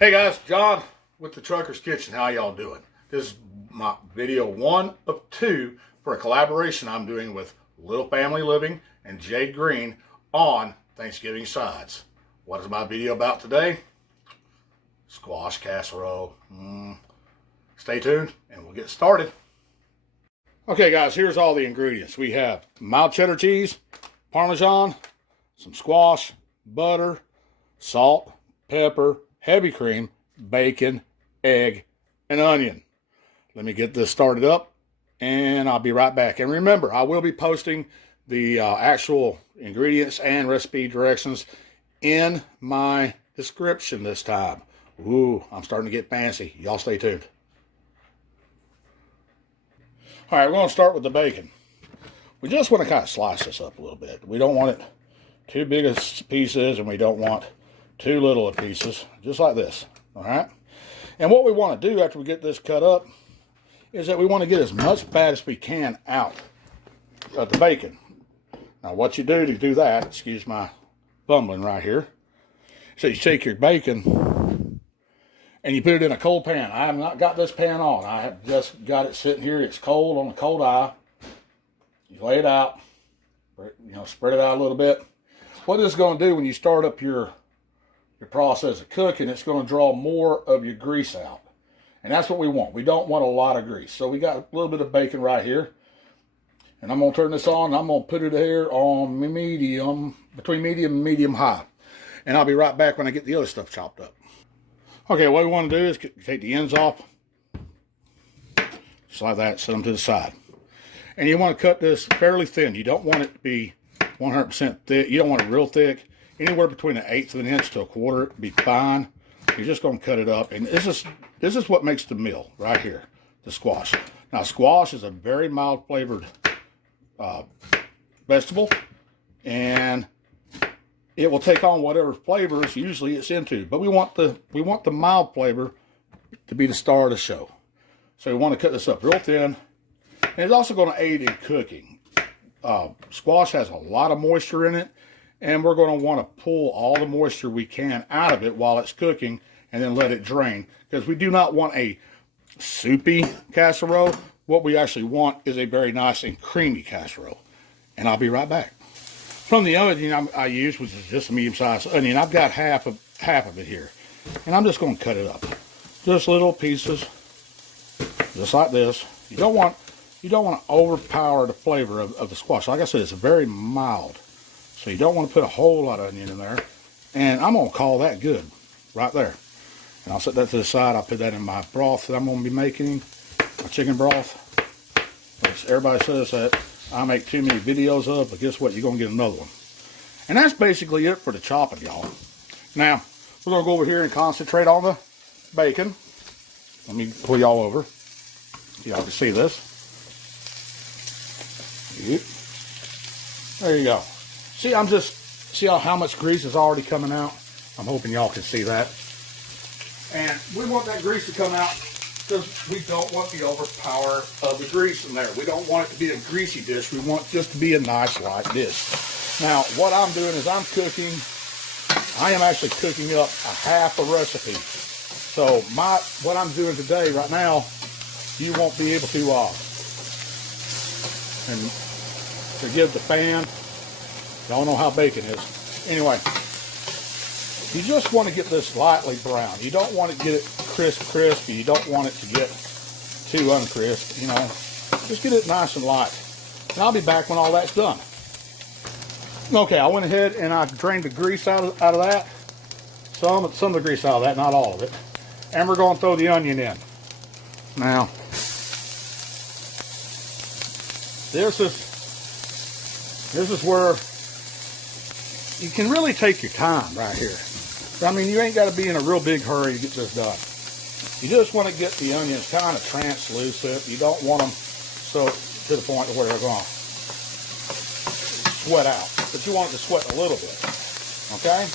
Hey guys, John with the Trucker's Kitchen. How y'all doing? This is my video 1 of 2 for a collaboration I'm doing with Little Family Living and Jade Green on Thanksgiving sides. What is my video about today? Squash casserole. Stay tuned and we'll get started. Okay guys, here's all the ingredients. We have mild cheddar cheese, parmesan, some squash, butter, salt, pepper, heavy cream, bacon, egg, and onion. Let me get this started up and I'll be right back. And remember, I will be posting the actual ingredients and recipe directions in my description this time. Ooh, I'm starting to get fancy. Y'all stay tuned. All right, we're going to start with the bacon. We just want to kind of slice this up a little bit. We don't want it too big of pieces and we don't want too little of pieces, just like this, all right? And what we want to do after we get this cut up is that we want to get as much fat as we can out of the bacon. Now, what you do to do that, excuse my fumbling right here, so you take your bacon and you put it in a cold pan. I have not got this pan on. I have just got it sitting here. It's cold on a cold eye. You lay it out, spread it out a little bit. What this is going to do when you start up your process of cooking, it's going to draw more of your grease out. And that's what we want. We don't want a lot of grease. So we got a little bit of bacon right here. And I'm going to turn this on. I'm going to put it here on medium, between medium and medium high. And I'll be right back when I get the other stuff chopped up. Okay, what we want to do is take the ends off. Just like that, set them to the side. And you want to cut this fairly thin. You don't want it to be 100% thick. You don't want it real thick. Anywhere between 1/8 of an inch to 1/4 would be fine. You're just going to cut it up. And this is what makes the meal right here, the squash. Now, squash is a very mild flavored vegetable. And it will take on whatever flavors usually it's into. But we want the mild flavor to be the star of the show. So we want to cut this up real thin. And it's also going to aid in cooking. Squash has a lot of moisture in it. And we're going to want to pull all the moisture we can out of it while it's cooking and then let it drain. Because we do not want a soupy casserole. What we actually want is a very nice and creamy casserole. And I'll be right back. From the onion I used, which is just a medium-sized onion, I've got half of it here. And I'm just going to cut it up. Just little pieces, just like this. You don't want to overpower the flavor of the squash. Like I said, it's very mild. So you don't want to put a whole lot of onion in there. And I'm going to call that good right there. And I'll set that to the side. I'll put that in my broth that I'm going to be making, my chicken broth. Which everybody says that I make too many videos of, but guess what? You're going to get another one. And that's basically it for the chopping, y'all. Now, we're going to go over here and concentrate on the bacon. Let me pull y'all over. Y'all can see this. There you go. See, see how much grease is already coming out? I'm hoping y'all can see that. And we want that grease to come out because we don't want the overpower of the grease in there. We don't want it to be a greasy dish. We want it just to be a nice light dish. Now, what I'm doing is I am actually cooking up a half a recipe. So what I'm doing today, right now, you won't be able to, and forgive the fan. Y'all know how bacon is. Anyway, you just want to get this lightly brown. You don't want to get it crispy. You don't want it to get too uncrisp, Just get it nice and light. And I'll be back when all that's done. Okay, I went ahead and I drained the grease out of that. Some of the grease out of that, not all of it. And we're going to throw the onion in. Now, this is where you can really take your time right here. I mean, you ain't got to be in a real big hurry to get this done. You just want to get the onions kind of translucent. You don't want them so to the point where they're going to sweat out. But you want it to sweat a little bit. Okay?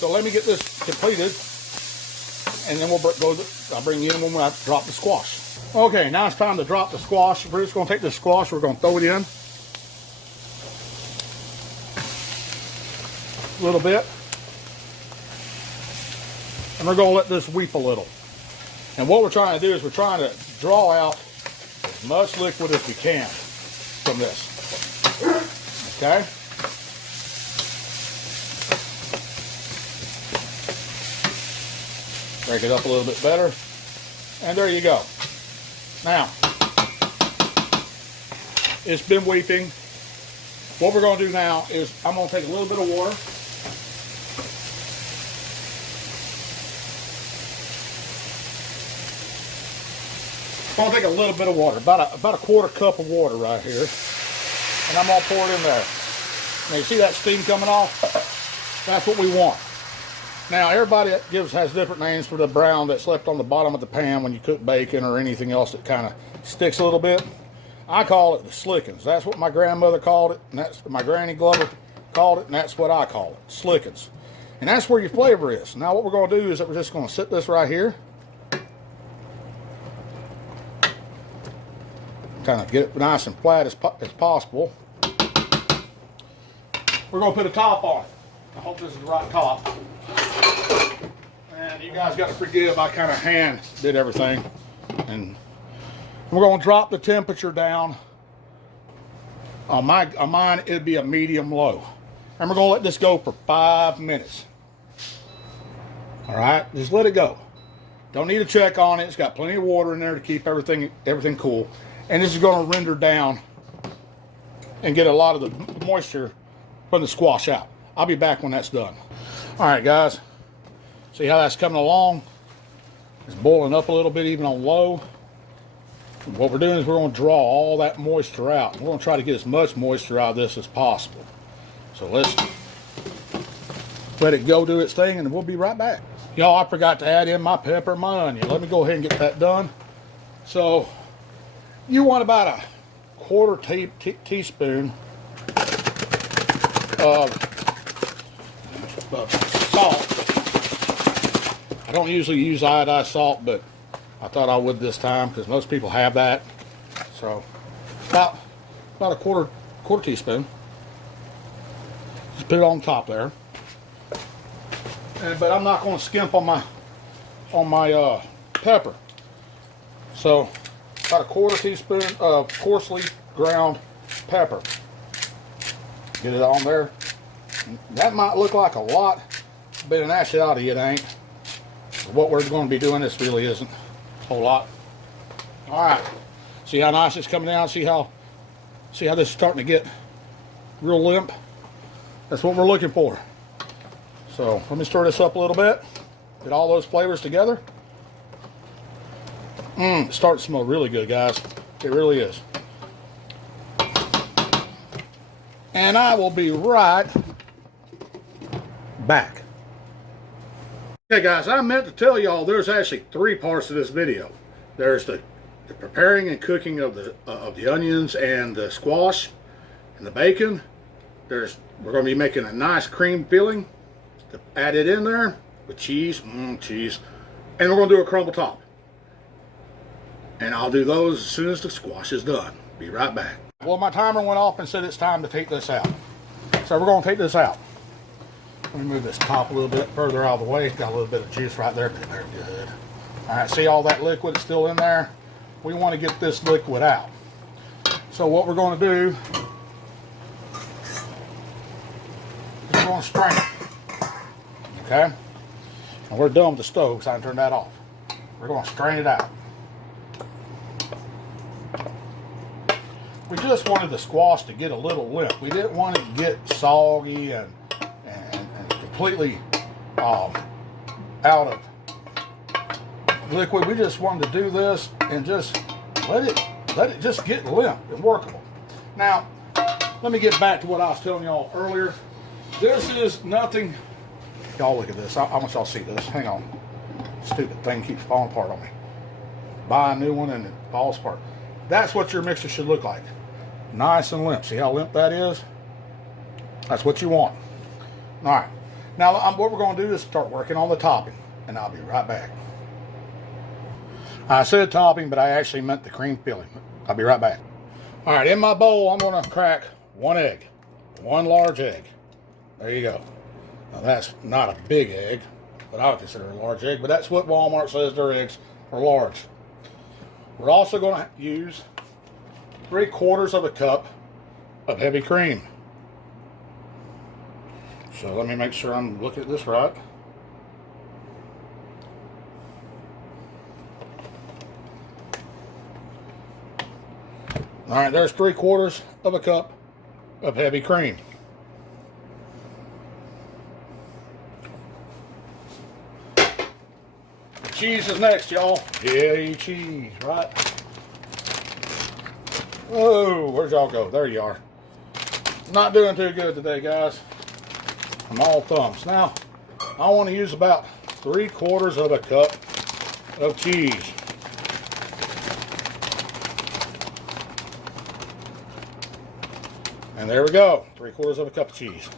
So let me get this completed. And then I'll bring you in when I drop the squash. Okay, now it's time to drop the squash. We're just going to take the squash. We're going to throw it in. A little bit. And we're going to let this weep a little. And what we're trying to do is we're trying to draw out as much liquid as we can from this. Okay? Break it up a little bit better. And there you go. Now, it's been weeping. What we're going to do now is I'm going to take a little bit of water. I'm going to take a little bit of water, about a quarter cup of water right here. And I'm going to pour it in there. Now you see that steam coming off? That's what we want. Now everybody has different names for the brown that's left on the bottom of the pan when you cook bacon or anything else that kind of sticks a little bit. I call it the slickens. That's what my grandmother called it, and that's my granny Glover called it, and that's what I call it, slickens. And that's where your flavor is. Now what we're going to do is that we're just going to sit this right here. Kind of get it nice and flat as possible. We're going to put a top on it. I hope this is the right top. And you guys got to forgive, I kind of hand did everything. And we're going to drop the temperature down. On mine, it'd be a medium low. And we're going to let this go for 5 minutes. All right, just let it go. Don't need to check on it. It's got plenty of water in there to keep everything cool. And this is going to render down and get a lot of the moisture from the squash out. I'll be back when that's done. All right, guys. See how that's coming along? It's boiling up a little bit, even on low. What we're doing is we're going to draw all that moisture out. We're going to try to get as much moisture out of this as possible. So let's let it go do its thing, and we'll be right back. Y'all, I forgot to add in my pepper and my onion. Let me go ahead and get that done. So you want about a quarter teaspoon of salt. I don't usually use iodized salt, but I thought I would this time because most people have that. So about a quarter teaspoon. Just put it on top there. But I'm not going to skimp on my pepper. So about a quarter teaspoon of coarsely ground pepper. Get it on there. That might look like a lot, but in actuality it ain't. What we're going to be doing, this really isn't a whole lot. All right. See how nice it's coming down? See how this is starting to get real limp? That's what we're looking for. So let me stir this up a little bit. Get all those flavors together. It's starting to smell really good, guys. It really is. And I will be right back. Okay, guys, I meant to tell y'all there's actually 3 parts to this video. There's the preparing and cooking of the onions and the squash and the bacon. We're going to be making a nice cream filling to add it in there with cheese, cheese, and we're going to do a crumble top. And I'll do those as soon as the squash is done. Be right back. Well, my timer went off and said it's time to take this out. So we're going to take this out. Let me move this top a little bit further out of the way. It's got a little bit of juice right there. Very good. All right, see all that liquid still in there? We want to get this liquid out. So what we're going to do is we're going to strain it. Okay? And we're done with the stove, so I can turn that off. We're going to strain it out. We just wanted the squash to get a little limp. We didn't want it to get soggy and completely out of liquid. We just wanted to do this and just let it just get limp and workable. Now, let me get back to what I was telling y'all earlier. This is nothing. Y'all look at this. I want y'all to see this. Hang on. Stupid thing keeps falling apart on me. Buy a new one and it falls apart. That's what your mixer should look like. Nice and limp. See how limp that is? That's what you want. All right. Now, what we're going to do is start working on the topping, and I'll be right back. I said topping, but I actually meant the cream filling. I'll be right back. All right, in my bowl, I'm going to crack 1 egg. 1 large egg. There you go. Now, that's not a big egg. what I would consider a large egg, but that's what Walmart says their eggs are large. We're also going to use 3/4 of a cup of heavy cream. So let me make sure I'm looking at this right. All right, there's 3/4 of a cup of heavy cream. Cheese is next, y'all. Yeah, cheese, right? Whoa, where'd y'all go? There you are. Not doing too good today, guys. I'm all thumbs. Now, I want to use about 3/4 of a cup of cheese. And there we go, 3/4 of a cup of cheese.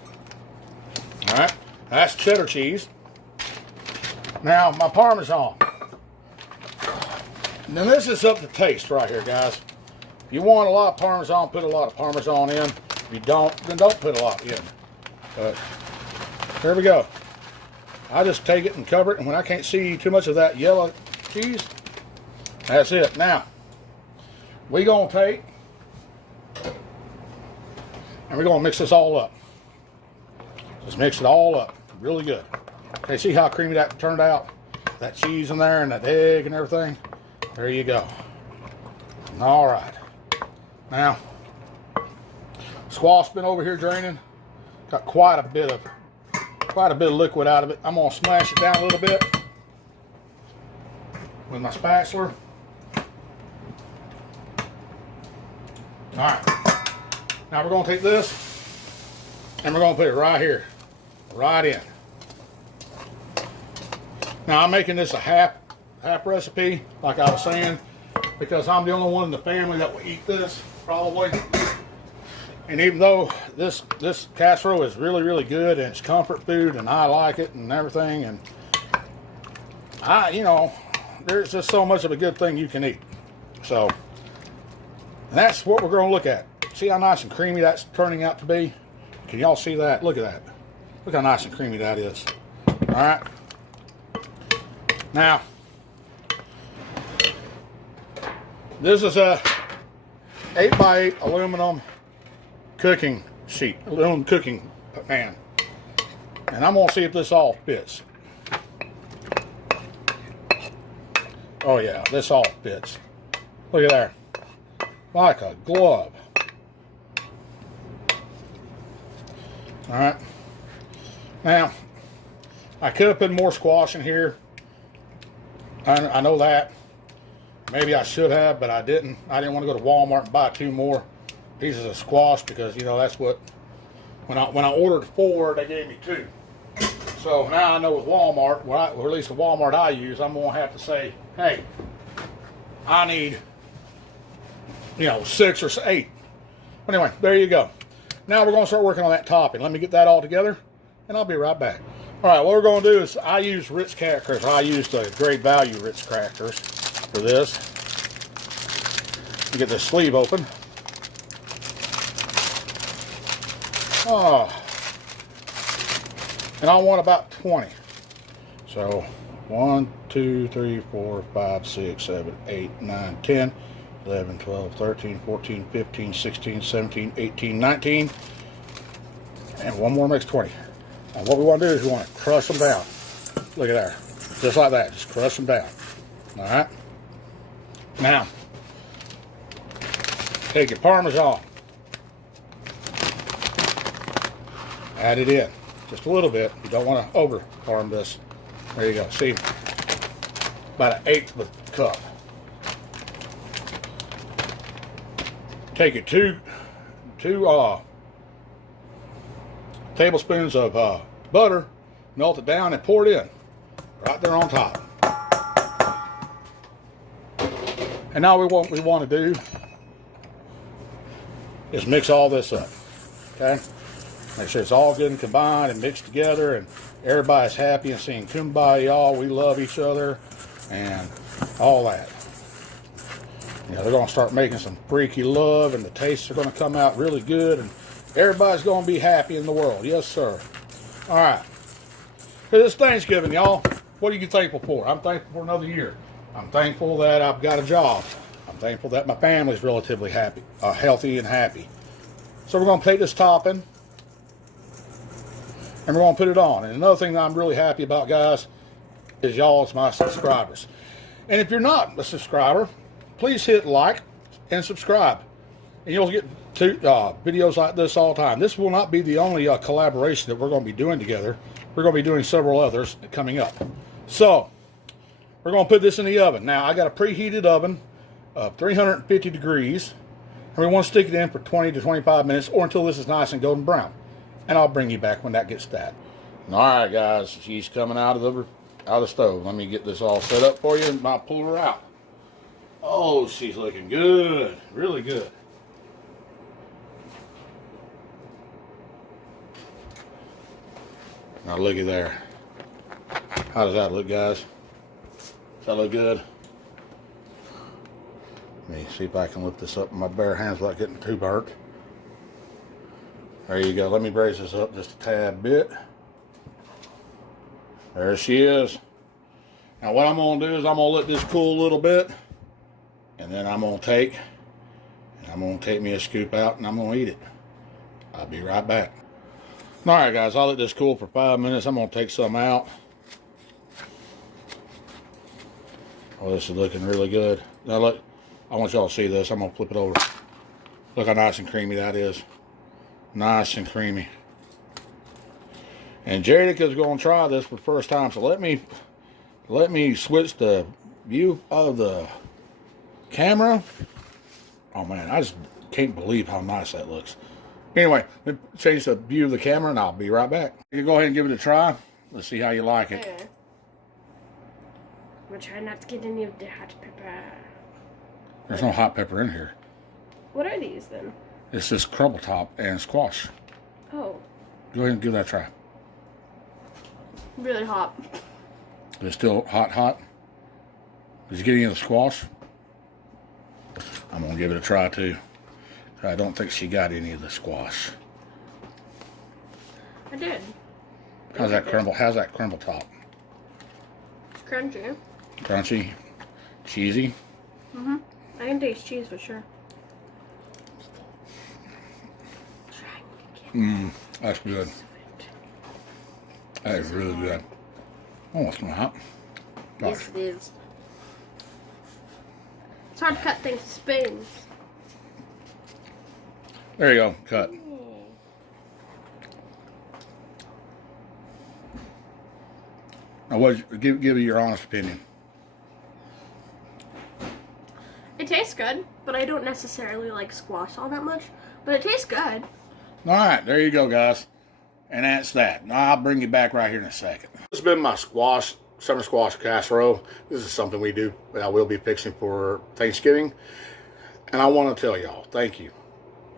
All right, that's cheddar cheese. Now, my Parmesan. Now, this is up to taste right here, guys. If you want a lot of Parmesan, put a lot of Parmesan in. If you don't, then don't put a lot in. But there we go. I just take it and cover it, and when I can't see too much of that yellow cheese, that's it. Now, we're going to take, and we're going to mix this all up. Just mix it all up really good. Okay, see how creamy that turned out? That cheese in there and that egg and everything. There you go. All right. Now, squash been over here draining. Got quite a bit of liquid out of it. I'm gonna smash it down a little bit with my spatula. All right. Now we're gonna take this and we're gonna put it right here, right in. Now I'm making this a half recipe, like I was saying, because I'm the only one in the family that will eat this, probably. And even though this casserole is really, really good and it's comfort food and I like it and everything, and there's just so much of a good thing you can eat. So that's what we're going to look at. See how nice and creamy that's turning out to be? Can y'all see that? Look at that. Look how nice and creamy that is. All right. Now, this is a 8x8 aluminum cooking sheet, aluminum cooking pan. And I'm going to see if this all fits. Oh yeah, this all fits. Look at there. Like a glove. Alright. Now, I could have put more squash in here. I know that. Maybe I should have, but I didn't. I didn't want to go to Walmart and buy 2 more pieces of squash because, that's what, when I ordered 4, they gave me 2. So now I know with Walmart, or at least the Walmart I use, I'm going to have to say, hey, I need, 6 or 8. But anyway, there you go. Now we're going to start working on that topping. Let me get that all together, and I'll be right back. All right, what we're going to do is I use Ritz crackers. I use the Great Value Ritz crackers for this. Get the sleeve open. Oh. And I want about 20. So 1, 2, 3, 4, 5, 6, 7, 8, 9, 10, 11, 12, 13, 14, 15, 16, 17, 18, 19. And one more makes 20. And what we want to do is we want to crush them down. Look at there. Just like that. Just crush them down. Alright. Now, take your Parmesan. Add it in. Just a little bit. You don't want to over parm this. There you go. See? About 1/8 of a cup. Take your two tablespoons of butter, melt it down and pour it in. Right there on top. And now what we want to do is mix all this up. Okay? Make sure it's all good and combined and mixed together and everybody's happy and saying kumbaya, y'all, we love each other and all that. They're going to start making some freaky love and the tastes are going to come out really good and everybody's going to be happy in the world. Yes, sir. All right. Because it's Thanksgiving, y'all. What are you thankful for? I'm thankful for another year. I'm thankful that I've got a job. I'm thankful that my family's relatively happy, healthy and happy. So we're going to take this topping and we're going to put it on. And another thing that I'm really happy about, guys, is y'all as my subscribers. And if you're not a subscriber, please hit like and subscribe. And you'll get videos like this all the time. This will not be the only collaboration that we're going to be doing together. We're going to be doing several others coming up. So, we're going to put this in the oven. Now, I got a preheated oven of 350 degrees. And we want to stick it in for 20 to 25 minutes or until this is nice and golden brown. And I'll bring you back when that gets that. All right, guys. She's coming out of the stove. Let me get this all set up for you and I'll pull her out. Oh, she's looking good. Really good. Now looky there. How does that look, guys? Does that look good? Let me see if I can lift this up with my bare hands without getting too burnt. There you go. Let me raise this up just a tad bit. There she is. Now what I'm going to do is I'm going to let this cool a little bit. And then I'm going to take me a scoop out and I'm going to eat it. I'll be right back. Alright guys, I'll let this cool for 5 minutes. I'm going to take some out. Oh, this is looking really good. Now look, I want y'all to see this. I'm going to flip it over. Look how nice and creamy that is. Nice and creamy. And Jade is going to try this for the first time. So let me switch the view of the camera. Oh man, I just can't believe how nice that looks. Anyway, let me change the view of the camera and I'll be right back. You go ahead and give it a try. Let's see how you like it. Okay. I'm gonna try not to get any of the hot pepper. There's no hot pepper in here. What are these then? It's this crumble top and squash. Oh. Go ahead and give that a try. Really hot. Is it still hot? Did you get any of the squash? I'm gonna give it a try too. I don't think she got any of the squash. I did. How's that crumble? How's that crumble top? It's crunchy. Crunchy, cheesy. I can taste cheese for sure. That's good. That is really good. Oh, it's not hot. Gosh. Yes, it is. It's hard to cut things with spoons. There you go. Cut. Now, give me your honest opinion. It tastes good, but I don't necessarily like squash all that much. But it tastes good. All right, there you go, guys. And that's that. Now, I'll bring you back right here in a second. This has been my summer squash casserole. This is something we do, that I will be fixing for Thanksgiving. And I want to tell y'all, thank you.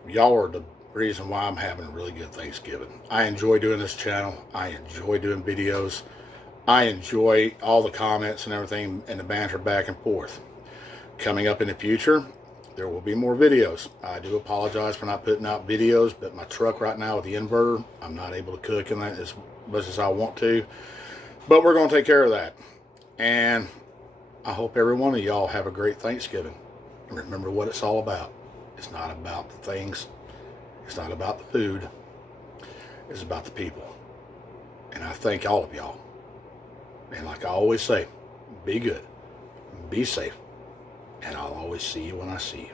Y'all are the reason why I'm having a really good Thanksgiving. I enjoy doing this channel. I enjoy doing videos. I enjoy all the comments and everything and the banter back and forth. Coming up in the future, there will be more videos. I do apologize for not putting out videos, but my truck right now with the inverter, I'm not able to cook in that as much as I want to. But we're going to take care of that. And I hope every one of y'all have a great Thanksgiving. And remember what it's all about. It's not about the things. It's not about the food. It's about the people. And I thank all of y'all. And like I always say, be good, be safe, and I'll always see you when I see you.